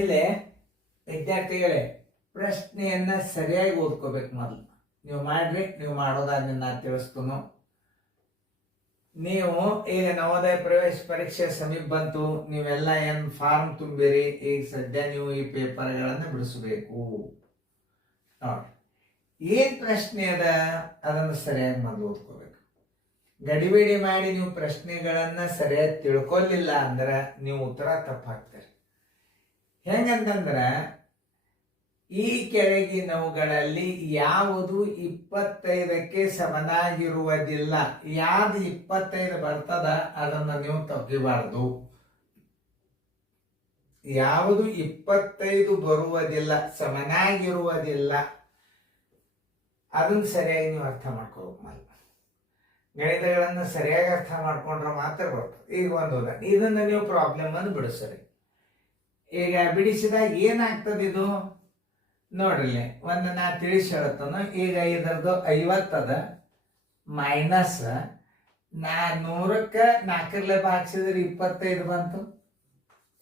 ಇಲ್ಲಿ ವಿದ್ಯಾರ್ಥಿಗಳೇ, ಪ್ರಶ್ನೆಯನ್ನ ಸರಿಯಾಗಿ ಓದ್ಕೋಬೇಕು. ಮೊದಲು ನೀವು ಮಾಡ್ರಿ, ನೀವು ಮಾಡೋದಾದ್ರೆ ನಾನು ತಿಳಿಸ್ತು. ನೀವು ಈಗ ನವೋದಯ ಪ್ರವೇಶ ಪರೀಕ್ಷೆ ಸಮೀಪ ಬಂತು, ನೀವೆಲ್ಲ ಏನ್ ಫಾರ್ಮ್ ತುಂಬಿರಿ. ಈಗ ಸದ್ಯ ನೀವು ಈ ಪೇಪರ್ಗಳನ್ನು ಬಿಡಿಸಬೇಕು. ನೋಡ್ರಿ, ಏನ್ ಪ್ರಶ್ನೆ ಅದ ಅದನ್ನು ಸರಿಯಾಗಿ ಮೊದಲು ಓದ್ಕೋಬೇಕು. ಗಡಿಬಿಡಿ ಮಾಡಿ ನೀವು ಪ್ರಶ್ನೆಗಳನ್ನ ಸರಿಯಾಗಿ ತಿಳ್ಕೊಲಿಲ್ಲ ಅಂದ್ರೆ ನೀವು ಉತ್ತರ ತಪ್ಪು ಹಾಕ್ತೀರಿ. ಹೆಂಗಂತಂದ್ರ, ಈ ಕೆಳಗಿನವುಗಳಲ್ಲಿ ಯಾವುದು 25ಕ್ಕೆ ಸಮನಾಗಿರುವುದಿಲ್ಲ. ಯಾವ್ದು 25 ಬರ್ತದ ಅದನ್ನ ನೀವು ತಪ್ಪಿಬಾರ್ದು. ಯಾವುದು 25 ಬರುವುದಿಲ್ಲ, ಸಮನಾಗಿರುವುದಿಲ್ಲ, ಅದನ್ನ ಸರಿಯಾಗಿ ನೀವು ಅರ್ಥ ಮಾಡ್ಕೋಬೇಕು. ಗಣಿತಗಳನ್ನ ಸರಿಯಾಗಿ ಅರ್ಥ ಮಾಡ್ಕೊಂಡ್ರೆ ಮಾತ್ರ ಬರ್ತದೆ. ಈಗ ಒಂದು ಇದನ್ನ ನೀವು ಪ್ರಾಬ್ಲಮ್ ಅನ್ನು ಬಿಡಿಸ್ರಿ. ಈಗ ಬಿಡಿಸಿದಾಗ ಏನಾಗ್ತದೆ ಇದು ನೋಡ್ರಿ. ಒಂದು ನಾ ತಿಳಿಸಿ ಹೇಳತ್ತನು. ಈಗ ಇದರದ್ದು 50 ಅದ, ಮೈನಸ್ ನಾ 100ಕ್ಕೆ 4 ಹಾಕ್ಸಿದ್ರೆ 25 ಬಂತು.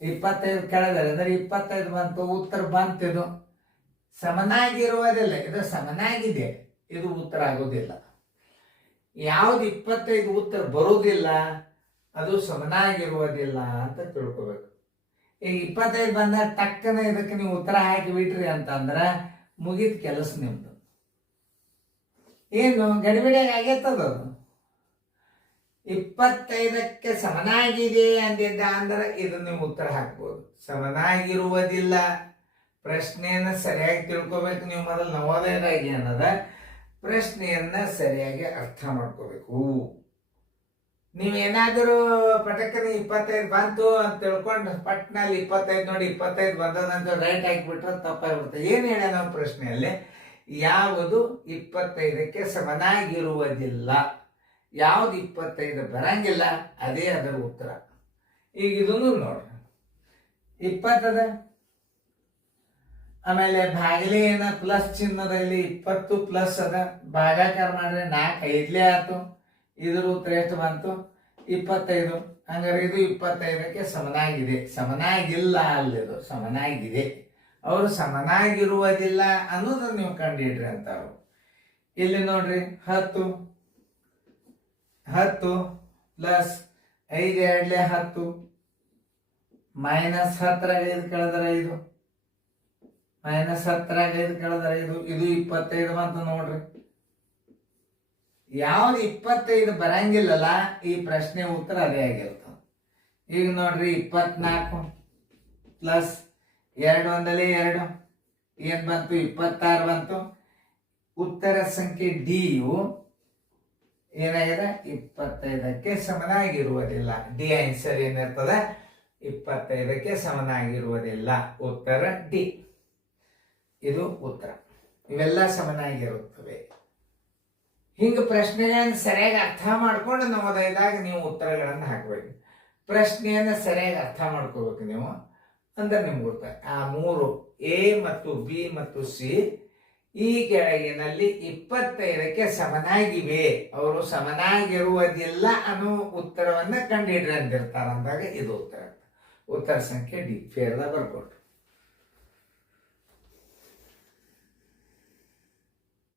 25 ಕೆಳಗಡೆ ಅಂದ್ರೆ 25 ಬಂತು, ಉತ್ತರ ಬಂತಿದು. ಸಮನಾಗಿರುವುದಿಲ್ಲ, ಇದು ಸಮನಾಗಿದೆ, ಇದು ಉತ್ತರ ಆಗೋದಿಲ್ಲ. ಯಾವ್ದು 25 ಉತ್ತರ ಬರುವುದಿಲ್ಲ ಅದು ಸಮನಾಗಿರುವುದಿಲ್ಲ ಅಂತ ತಿಳ್ಕೊಬೇಕು. ಈಗ 25 ಬಂದಾಗ ಟಕ್ಕನ ಇದಕ್ಕೆ ನೀವು ಉತ್ತರ ಹಾಕಿ ಬಿಟ್ರಿ ಅಂತಂದ್ರ ಮುಗಿದ ಕೆಲಸ ನಿಮ್ದು. ಏನು ಗಡಿಬಿಡಿಯಾಗಿ ಆಗೈತದ. 25ಕ್ಕೆ ಸಮನಾಗಿದೆ ಅಂದಿದ್ದ ಅಂದ್ರೆ ಇದನ್ನ ನೀವು ಉತ್ತರ ಹಾಕ್ಬೋದು. ಸಮನಾಗಿರುವುದಿಲ್ಲ, ಪ್ರಶ್ನೆಯನ್ನ ಸರಿಯಾಗಿ ತಿಳ್ಕೊಬೇಕು. ನೀವು ಮೊದಲು ನವೋದಯದಾಗಿ ಅನ್ನದ ಪ್ರಶ್ನೆಯನ್ನ ಸರಿಯಾಗಿ ಅರ್ಥ ಮಾಡ್ಕೋಬೇಕು. ನೀವೇನಾದರೂ ಪಟಕ್ಕನೆ 25 ಬಂತು ಅಂತ ತಿಳ್ಕೊಂಡು ಪಟ್ನಲ್ಲಿ 25 ನೋಡಿ 25 ಬಂದದಂತ ರೈಟ್ ಹಾಕಿಬಿಟ್ರೆ ತಪ್ಪಾಗ್ಬಿಡುತ್ತೆ. ಏನು ಹೇಳ ನಾವು ಪ್ರಶ್ನೆಯಲ್ಲಿ, ಯಾವುದು 25ಕ್ಕೆ ಸಮನಾಗಿರುವುದಿಲ್ಲ, ಯಾವ್ದು 25 ಬರಂಗಿಲ್ಲ ಅದೇ ಅದರ ಉತ್ತರ. ಈಗ ಇದನ್ನು ನೋಡ್ರಿ, 20 ಅದ, ಆಮೇಲೆ ಭಾಗಲೇ ಏನ ಪ್ಲಸ್ ಚಿನ್ನದಲ್ಲಿ 20 ಪ್ಲಸ್ ಅದ, ಭಾಗಾಕಾರ ಮಾಡ್ರೆ 4 5 ಆಯ್ತು. ಇದ್ರ ಉತ್ತರ ಎಷ್ಟು ಬಂತು? 25. ಹಂಗಾರೆ ಇದು 25ಕ್ಕೆ ಸಮನಾಗಿದೆ. ಸಮನಾಗಿಲ್ಲ, ಅಲ್ಲಿದು ಸಮನಾಗಿದೆ. ಅವರು ಸಮನಾಗಿರುವುದಿಲ್ಲ ಅನ್ನೋದನ್ನ ನೀವು ಕಂಡಿಡ್ರಿ ಅಂತಾರು. ಇಲ್ಲಿ ನೋಡ್ರಿ, 10 ಪ್ಲಸ್ 5 2 10 ಮೈನಸ್ 10 5 ಕಳೆದ್ರೆ 5 ಮೈನಸ್ 10 5 ಕಳೆದ್ರೆ 5 ಇದು 25 ಬಂತು. ನೋಡ್ರಿ, ಯಾವ್ದು 25 ಬರಂಗಿಲ್ಲಲ್ಲ ಈ ಪ್ರಶ್ನೆ ಉತ್ತರ ಅದೇ ಆಗಿರ್ತದೆ. ಈಗ ನೋಡ್ರಿ, 24 ಪ್ಲಸ್ 2 1 2 ಏನ್ ಬಂತು? 26 ಬಂತು. ಉತ್ತರ ಸಂಖ್ಯೆ ಡಿ ಯು ಏನಾಗಿದೆ? 25ಕ್ಕೆ ಸಮನಾಗಿರುವುದಿಲ್ಲ. ಡಿ ಆನ್ಸರ್ ಏನಿರ್ತದೆ? 25ಕ್ಕೆ ಸಮನಾಗಿರುವುದಿಲ್ಲ. ಉತ್ತರ ಡಿ, ಇದು ಉತ್ತರ. ಇವೆಲ್ಲ ಸಮನಾಗಿರುತ್ತವೆ. ಹಿಂಗ ಪ್ರಶ್ನೆಯನ್ನು ಸರಿಯಾಗಿ ಅರ್ಥ ಮಾಡ್ಕೊಂಡು ನವೋದಯದಾಗ ನೀವು ಉತ್ತರಗಳನ್ನು ಹಾಕಬೇಕು. ಪ್ರಶ್ನೆಯನ್ನ ಸರಿಯಾಗಿ ಅರ್ಥ ಮಾಡ್ಕೋಬೇಕು ನೀವು, ಅಂದ್ರೆ ನಿಮ್ಗೆ ಗೊತ್ತ. ಆ 3 ಎ ಮತ್ತು ಬಿ ಮತ್ತು ಸಿ ಈ ಕೆಳಗಿನಲ್ಲಿ 25ಕ್ಕೆ ಸಮನಾಗಿವೆ, ಅವರು ಸಮನಾಗಿರುವುದಿಲ್ಲ ಅನ್ನೋ ಉತ್ತರವನ್ನ ಕಂಡಿಡ್ರಿ ಅಂದಿರ್ತಾರ ಅಂದಾಗ ಇದು ಉತ್ತರ. ಉತ್ತರ ಸಂಖ್ಯೆ ಡಿ ಫೇರ್ದ ಬರ್ಕೊಟ್ರು.